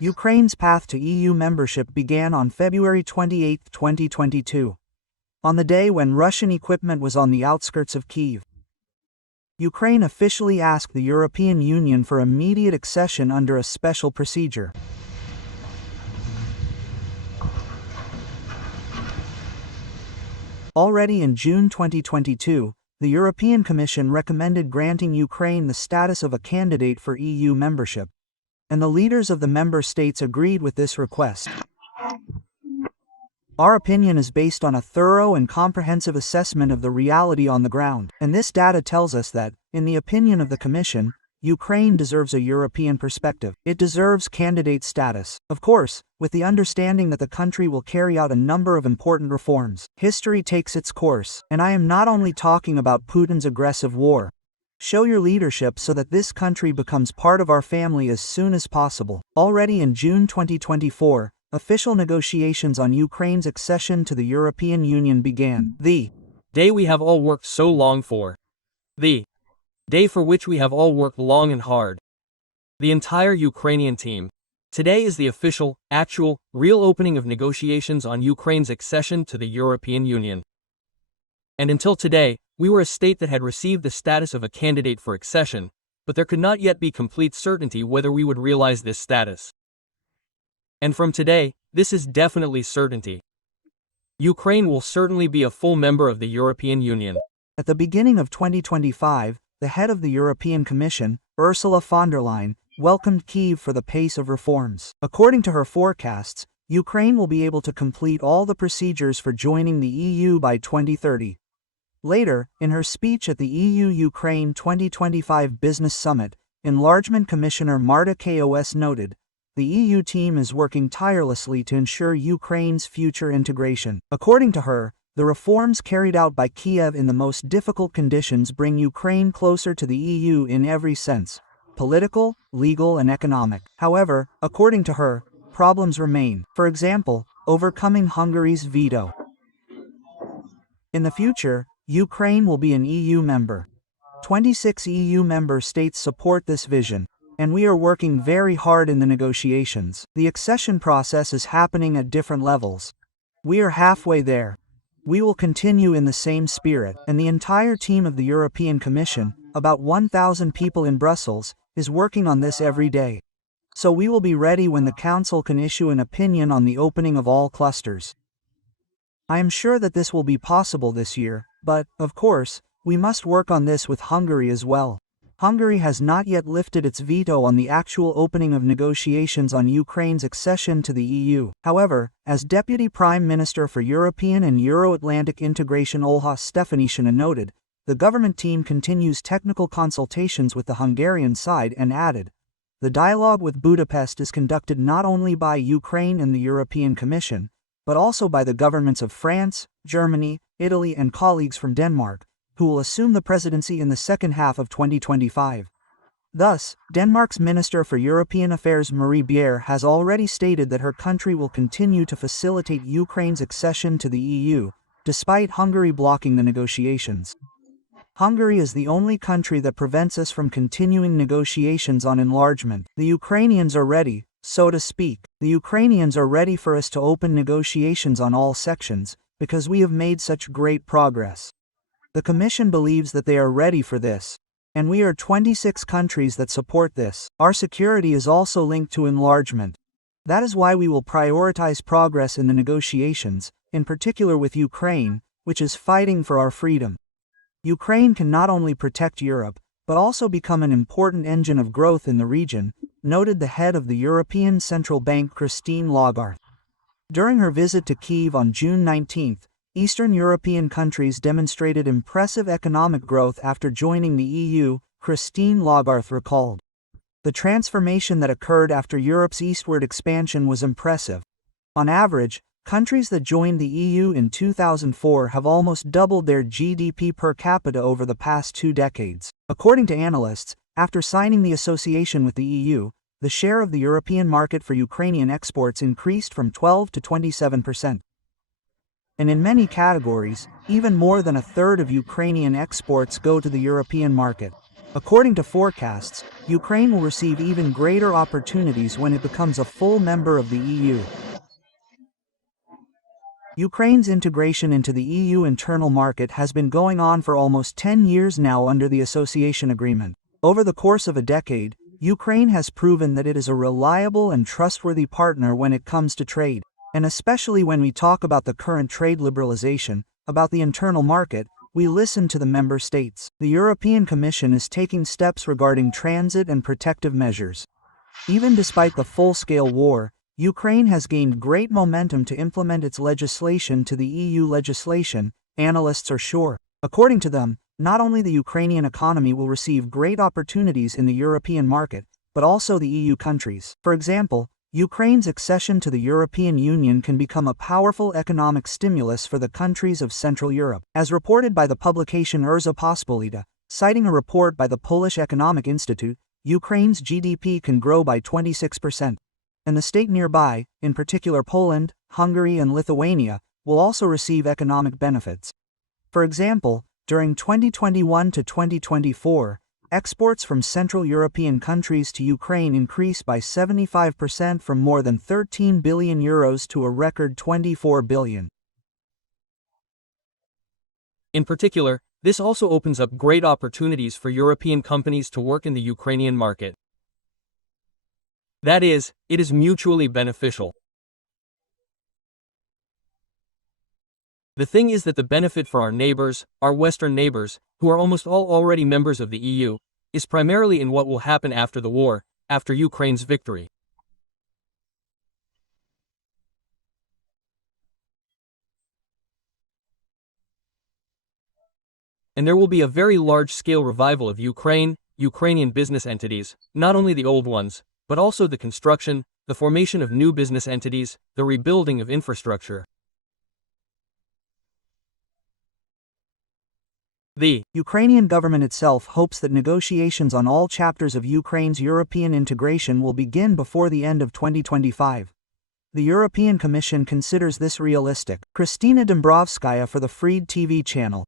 Ukraine's path to EU membership began on February 28, 2022, on the day when Russian equipment was on the outskirts of Kyiv. Ukraine officially asked the European Union for immediate accession under a special procedure. Already in June 2022, the European Commission recommended granting Ukraine the status of a candidate for EU membership, and the leaders of the member states agreed with this request. Our opinion is based on a thorough and comprehensive assessment of the reality on the ground, and this data tells us that, in the opinion of the Commission, Ukraine deserves a European perspective. It deserves candidate status, of course, with the understanding that the country will carry out a number of important reforms. History takes its course, and I am not only talking about Putin's aggressive war. Show your leadership so that this country becomes part of our family as soon as possible. Already in June 2024, official negotiations on Ukraine's accession to the European Union began. The day we have all worked so long for. The day for which we have all worked long and hard. The entire Ukrainian team. Today is the official, actual, real opening of negotiations on Ukraine's accession to the European Union. And until today, we were a state that had received the status of a candidate for accession, but there could not yet be complete certainty whether we would realize this status. And from today, this is definitely certainty. Ukraine will certainly be a full member of the European Union. At the beginning of 2025, the head of the European Commission, Ursula von der Leyen, welcomed Kyiv for the pace of reforms. According to her forecasts, Ukraine will be able to complete all the procedures for joining the EU by 2030. Later, in her speech at the EU-Ukraine 2025 Business Summit, Enlargement Commissioner Marta Kos noted, "The EU team is working tirelessly to ensure Ukraine's future integration." According to her, the reforms carried out by Kyiv in the most difficult conditions bring Ukraine closer to the EU in every sense: political, legal, and economic. However, according to her, problems remain. For example, overcoming Hungary's veto. In the future, Ukraine will be an EU member. 26 EU member states support this vision, and we are working very hard in the negotiations. The accession process is happening at different levels. We are halfway there. We will continue in the same spirit, and the entire team of the European Commission, about 1,000 people in Brussels, is working on this every day. So we will be ready when the Council can issue an opinion on the opening of all clusters. I am sure that this will be possible this year, but, of course, we must work on this with Hungary as well. Hungary has not yet lifted its veto on the actual opening of negotiations on Ukraine's accession to the EU. However, as Deputy Prime Minister for European and Euro-Atlantic Integration Olha Stefanishyna noted, the government team continues technical consultations with the Hungarian side and added, "The dialogue with Budapest is conducted not only by Ukraine and the European Commission, but also by the governments of France, Germany, Italy, and colleagues from Denmark, who will assume the presidency in the second half of 2025. Thus, Denmark's Minister for European Affairs Marie Bjerre has already stated that her country will continue to facilitate Ukraine's accession to the EU, despite Hungary blocking the negotiations. Hungary is the only country that prevents us from continuing negotiations on enlargement. The Ukrainians are ready, so to speak. The Ukrainians are ready for us to open negotiations on all sections, because we have made such great progress. The Commission believes that they are ready for this, and we are 26 countries that support this. Our security is also linked to enlargement. That is why we will prioritize progress in the negotiations, in particular with Ukraine, which is fighting for our freedom. Ukraine can not only protect Europe, but also become an important engine of growth in the region, noted the head of the European Central Bank Christine Lagarde. During her visit to Kyiv on June 19, Eastern European countries demonstrated impressive economic growth after joining the EU, Christine Lagarde recalled. The transformation that occurred after Europe's eastward expansion was impressive. On average, countries that joined the EU in 2004 have almost doubled their GDP per capita over the past 2 decades. According to analysts, after signing the association with the EU, the share of the European market for Ukrainian exports increased from 12 to 27%. And in many categories, even more than a third of Ukrainian exports go to the European market. According to forecasts, Ukraine will receive even greater opportunities when it becomes a full member of the EU. Ukraine's integration into the EU internal market has been going on for almost 10 years now under the association agreement. Over the course of a decade, Ukraine has proven that it is a reliable and trustworthy partner when it comes to trade, and especially when we talk about the current trade liberalization, about the internal market, we listen to the member states. The European Commission is taking steps regarding transit and protective measures. Even despite the full-scale war, Ukraine has gained great momentum to implement its legislation to the EU legislation, analysts are sure. According to them, not only the Ukrainian economy will receive great opportunities in the European market, but also the EU countries. For example, Ukraine's accession to the European Union can become a powerful economic stimulus for the countries of Central Europe. As reported by the publication Rzeczpospolita, citing a report by the Polish Economic Institute, Ukraine's GDP can grow by 26%. And the state nearby, in particular Poland, Hungary and Lithuania, will also receive economic benefits. For example, during 2021 to 2024, exports from Central European countries to Ukraine increased by 75% from more than 13 billion euros to a record 24 billion. In particular, this also opens up great opportunities for European companies to work in the Ukrainian market. That is, it is mutually beneficial. The thing is that the benefit for our neighbors, our Western neighbors, who are almost all already members of the EU, is primarily in what will happen after the war, after Ukraine's victory. And there will be a very large-scale revival of Ukrainian business entities, not only the old ones, but also the construction, the formation of new business entities, the rebuilding of infrastructure. The Ukrainian government itself hopes that negotiations on all chapters of Ukraine's European integration will begin before the end of 2025. The European Commission considers this realistic. Kristina Dombrovskaya for the Freed TV channel.